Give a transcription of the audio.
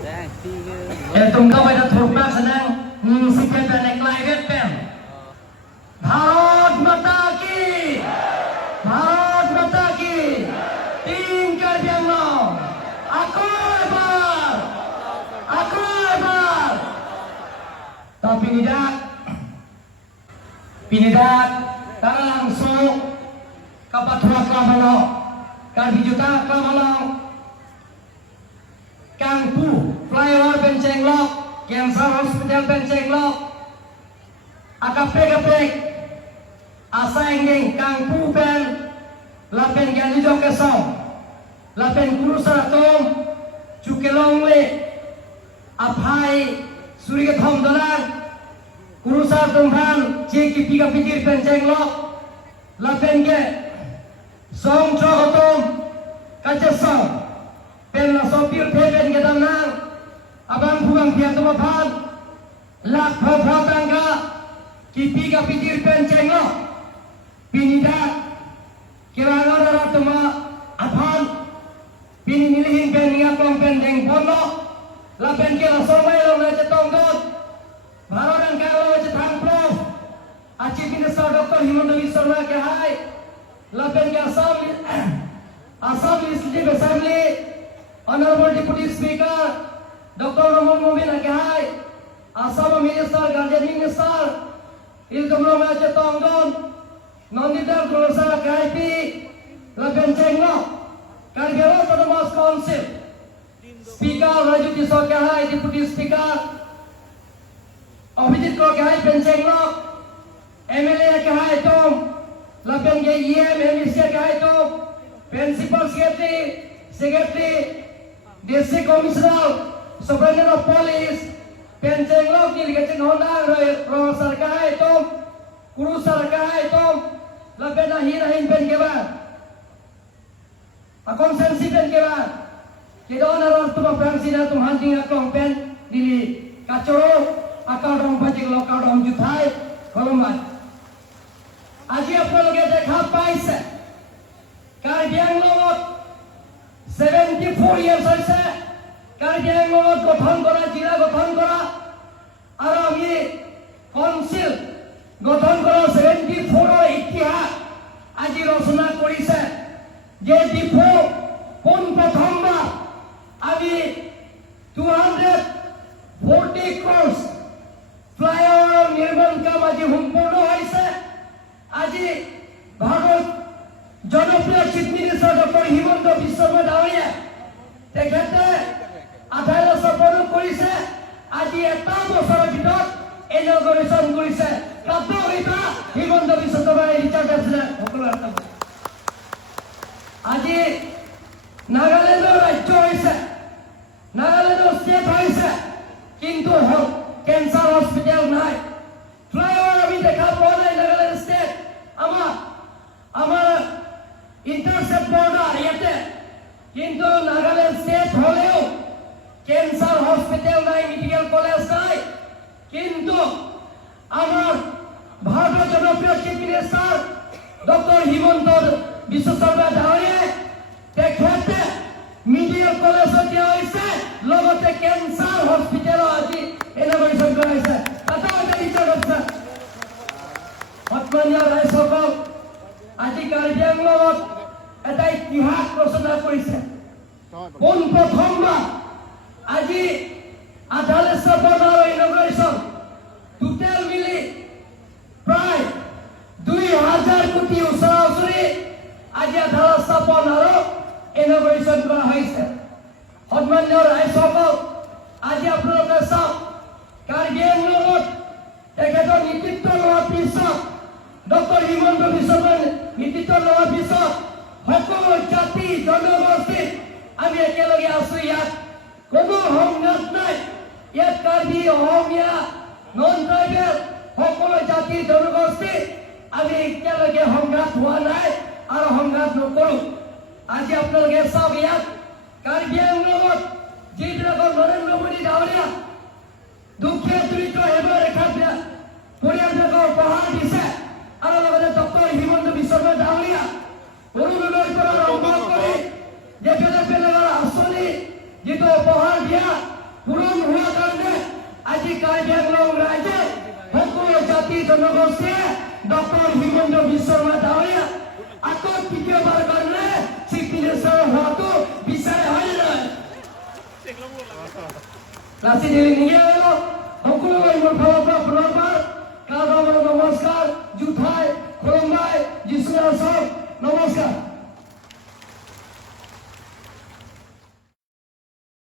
Tunggu pada turba senang sikap dan eklah pen. Bharat Mata Ki, Bharat Mata Ki, tinggal yang lo. Aku hebat, aku hebat. Tapi tidak langsung kapatuan kelamalo, kan dijuta kelamalo. Kangpu flyover Bencenglok, Cancer Hospital Bencenglok, akapek asa ingin Kangpu pen lapen Galijo Kesong, lapen Guru Saratom, Cukelongle, Apai Suri Thom Dolan, Guru Saratom Han, Ceki Pika Pikir Bencenglok, lapen ge Song Chohotom, Kacesong. Pen la sopir peben gedam nang abang buang dia tu mapan lak phapha tangga kipi ka pitir pen cenglo pinida kiranga dara tuma apan pin nilihin pen niya klong pen deng pono la pen ke la somai lo na cetong dot barodan kalau cetang pro aci Minister Dr. Himanta Biswa Sarma ke hai la pen ke Assam Legislative Assembly Honorable Deputy Speaker Dr. Ramon Mubin Agai, Assam Minister, Guardian Minister, Iltumro Mace Tongdon, Nandita Kulosa Kaipi, Lapen Cenglo, Kargero Autonomous Council, Speaker Raju Tiso Kahai, Deputy Speaker, Abhijit Ko Kahai Pencenglo, MLA Kahai Tom, Lapen EM, MLC Kahai Tom, Principal Secretary, District Commissioner, Superintendent of Police, Penchenglok ni lihat cenghonang roh sarkai tom, kuru sarkai tom, lapen ahin pen keban, akonsensi pen keban, kita orang tu berfungsi dan tu hunting akong pen dili kacoro, akal orang pajak lokal orang jutai, kolombat. Aji apa lagi dekha paise, kardiang lomot 74 years হইছে cardiac লগত গঠন করা জিলা গঠন করা আর আমি council গঠন করা 74 এর ইতিহাস আজি রচনা করিছে যে ডিপো কোন প্রথমবার আমি 240 crores ফ্লাইওভার নির্মাণ কাম আজি সম্পূর্ণ হয়েছে আজি ভারত জনপ্রিয় chief minister doctor Himanta Biswa Sarma ডাঙৰীয়া তেখেতে 18 বছৰ কৰিছে আজি এটা বছৰৰ ভিতৰত ইনগৰেচন কৰিছে কাপড়িতা হিমন্ত বিশ্ব শৰ্মা ৰিচাৰ্ড আছে সকলোৰ আজি নাগালেণ্ডৰ ৰাজ্য হৈছে নাগালেণ্ডৰ ষ্টেট হৈছে কিন্তু কেন্সাৰ হস্পিটেল নাই ফ্লাইওভাৰ আমি দেখা পোৱা নাই নাগালেণ্ড ষ্টেট আমাৰ ইন্টারসেপ্ট বর্ডার ইয়াতে কিন্তু নাগাল্যান্ড স্টেট হলেও ক্যান্সার হসপিটাল নাই মেডিকেল কলেজ নাই কিন্তু আমার ভারতের জনপ্রিয় chief minister doctor Himanta Biswa Sarma ডাঙৰীয়াই তেখেতে মেডিকেল কলেজ দিয়া হৈছে লগতে ক্যান্সাৰ হসপিটাল আজি ইনভেশন কৰাইছে তাতে এটা বিচাৰ আছে সন্মানীয় ৰাইজসকল আজি কাৰ্ডিয়াক লগত এটা ইতিহাস ৰচনা কৰিছে কোন প্ৰথমবাৰ আজি 18 বছৰৰ ইনগ্ৰেচন টোটেল মিলি প্ৰায় 2000 কোটি ওচৰা-ওচৰি আজি 18 বছৰৰ ইনগ্ৰেচন কৰা হৈছে সন্মানীয় ৰাইজসকল আজি আপোনালোকে চাওক কাৰ্ডিয়াক লগত তেখেতৰ নেতৃত্ব লোৱাৰ পিছত ডক্টৰ হিমন্ত বিশ্ব শৰ্মাৰ নেতৃত্ব লোৱাৰ পিছত সকলো জাতি জনগোষ্ঠী আমি একেলগে আছো ইয়াত কোনো সংঘাত নাই ইয়াত কাৰ্বি অসমীয়া নন ট্ৰাইবেল সকলো জাতি জনগোষ্ঠী আমি একেলগে সংঘাত হোৱা নাই আৰু সংঘাত নকৰো আজি আপোনালোকে চাওক ইয়াত কাৰ্বি আংলঙত যিবিলাকৰ নৰেন্দ্ৰ মোদী ডাঙৰীয়া দুখীয়া দৰিদ্ৰ সেৱা ৰেখাত পৰিয়ালবিলাকৰ উপহাৰ দিছে আৰু লগতে ডক্টৰ হিমন্ত বিশ্ব শৰ্মা ডাঙৰীয়া অৰুণোদয়ৰ পৰা আৰম্ভ কৰি যে বেলেগ বেলেগৰ আঁচনি যিটো উপহাৰ দিয়া purun hua karena aji Karbi Anglong Raja Hukum Jati Janogosti Dr. Himanda Biswa Madhawaya atau 3 bar karena Chief Minister Hatu bisa hadir. Nasi dilingnya lo hukum yang berapa kalau namaskar juthai khulumbai jisna sab namaskar.